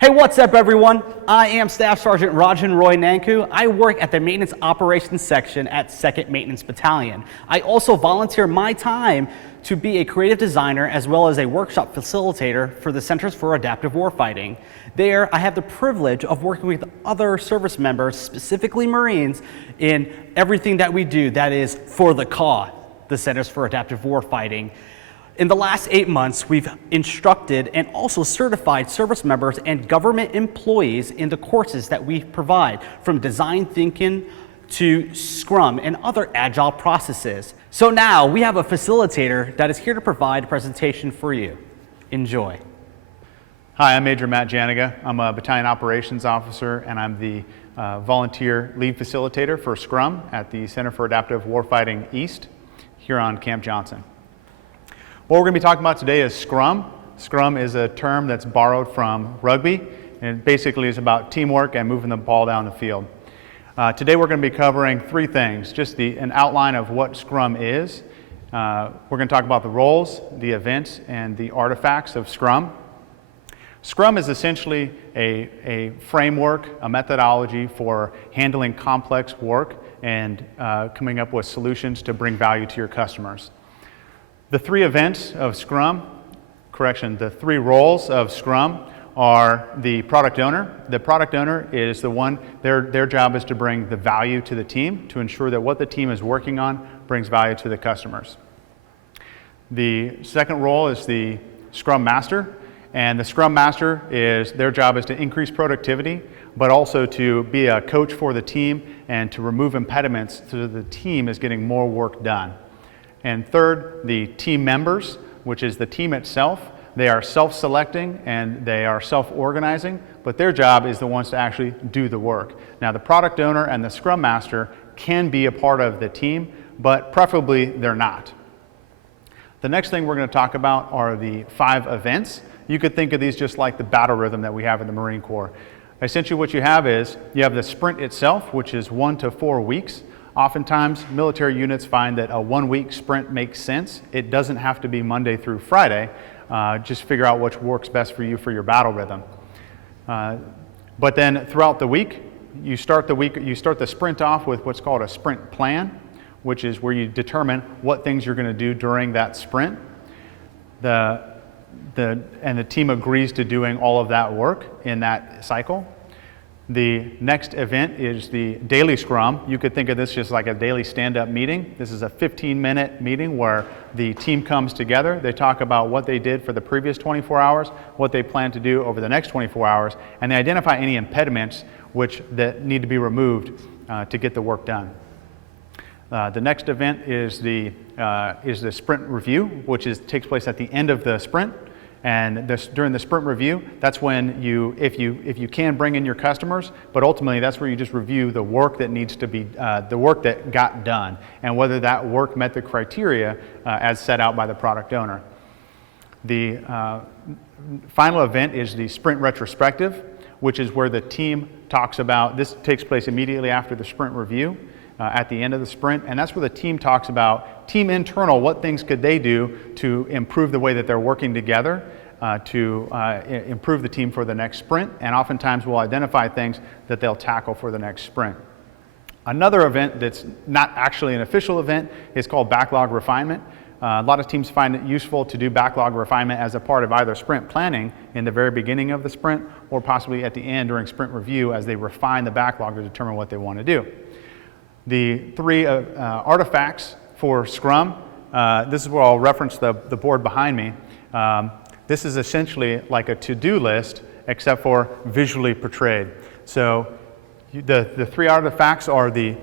Hey, what's up everyone? I am Staff Sergeant Roy Nanku. I work at the Maintenance Operations Section at 2nd Maintenance Battalion. I also volunteer my time to be a creative designer as well as a workshop facilitator for the Centers for Adaptive Warfighting. There, I have the privilege of working with other service members, specifically Marines, in everything that we do that is for the CAW, the Centers for Adaptive Warfighting. In the last 8 months, we've instructed and also certified service members and government employees in the courses that we provide, from design thinking to Scrum and other agile processes. So now we have a facilitator that is here to provide a presentation for you. Enjoy. Hi, I'm Major Matt Janiga. I'm a battalion operations officer and I'm the volunteer lead facilitator for Scrum at the Center for Adaptive Warfighting East here on Camp Johnson. What we're going to be talking about today is Scrum. Scrum is a term that's borrowed from rugby, and it basically is about teamwork and moving the ball down the field. Today we're going to be covering three things, just an outline of what Scrum is. We're going to talk about the roles, the events, and the artifacts of Scrum. Scrum is essentially a framework, a methodology for handling complex work and coming up with solutions to bring value to your customers. The three events of Scrum, the three roles of Scrum are the product owner. The product owner is the one, their job is to bring the value to the team, to ensure that what the team is working on brings value to the customers. The second role is the Scrum Master, and the Scrum Master their job is to increase productivity, but also to be a coach for the team and to remove impediments so that the team is getting more work done. And third, the team members, which is the team itself. They are self-selecting and they are self-organizing, but their job is the ones to actually do the work. Now, the product owner and the Scrum Master can be a part of the team, but preferably they're not. The next thing we're going to talk about are the 5 events. You could think of these just like the battle rhythm that we have in the Marine Corps. Essentially what you have is, you have the sprint itself, which is 1 to 4 weeks. Oftentimes, military units find that a 1-week sprint makes sense. It doesn't have to be Monday through Friday. Just figure out which works best for you for your battle rhythm. But then throughout the week, you start the sprint off with what's called a sprint plan, which is where you determine what things you're going to do during that sprint. And the team agrees to doing all of that work in that cycle. The next event is the daily Scrum. You could think of this just like a daily stand-up meeting. This is a 15-minute meeting where the team comes together. They talk about what they did for the previous 24 hours, what they plan to do over the next 24 hours, and they identify any impediments that need to be removed to get the work done. The next event is the sprint review, which takes place at the end of the sprint. And during the sprint review, that's when if you can bring in your customers, but ultimately that's where you just review the work that needs to be, the work that got done, and whether that work met the criteria as set out by the product owner. The final event is the sprint retrospective, which is where the team talks about, this takes place immediately after the sprint review. At the end of the sprint, and that's where the team talks about team internal, what things could they do to improve the way that they're working together to improve the team for the next sprint, and oftentimes we'll identify things that they'll tackle for the next sprint. Another event that's not actually an official event is called backlog refinement. A lot of teams find it useful to do backlog refinement as a part of either sprint planning in the very beginning of the sprint or possibly at the end during sprint review as they refine the backlog to determine what they want to do. The 3 artifacts for Scrum, this is where I'll reference the board behind me. This is essentially like a to-do list except for visually portrayed. So the 3 artifacts are the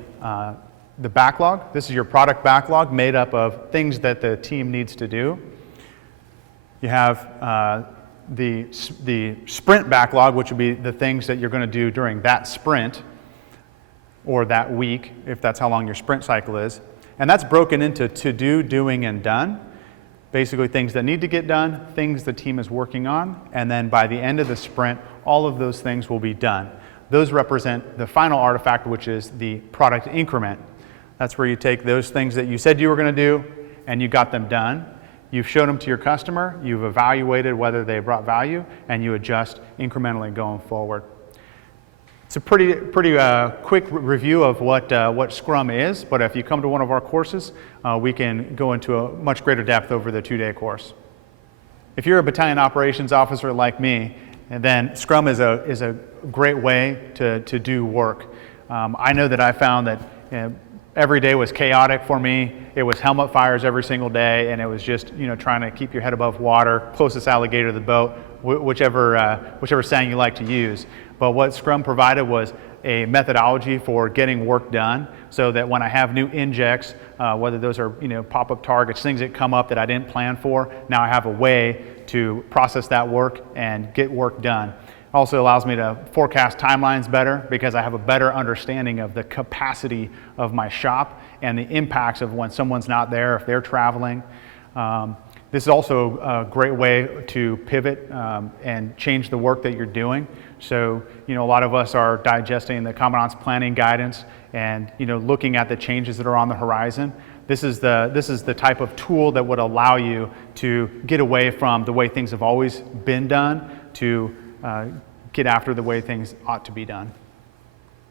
backlog. This is your product backlog made up of things that the team needs to do. You have the sprint backlog, which would be the things that you're going to do during that sprint or that week, if that's how long your sprint cycle is. And that's broken into to do, doing, and done. Basically things that need to get done, things the team is working on, and then by the end of the sprint, all of those things will be done. Those represent the final artifact, which is the product increment. That's where you take those things that you said you were going to do, and you got them done. You've showed them to your customer, you've evaluated whether they brought value, and you adjust incrementally going forward. It's a pretty quick review of what Scrum is, but if you come to one of our courses, we can go into a much greater depth over the 2-day course. If you're a battalion operations officer like me, then Scrum is a great way to do work. I know that I found that every day was chaotic for me. It was helmet fires every single day, and it was just trying to keep your head above water, closest alligator to the boat, whichever saying you like to use. But what Scrum provided was a methodology for getting work done, so that when I have new injects, whether those are pop-up targets, things that come up that I didn't plan for, now I have a way to process that work and get work done. Also allows me to forecast timelines better because I have a better understanding of the capacity of my shop and the impacts of when someone's not there, if they're traveling. This is also a great way to pivot and change the work that you're doing. So, a lot of us are digesting the Commandant's planning guidance and, looking at the changes that are on the horizon. This is the type of tool that would allow you to get away from the way things have always been done to get after the way things ought to be done.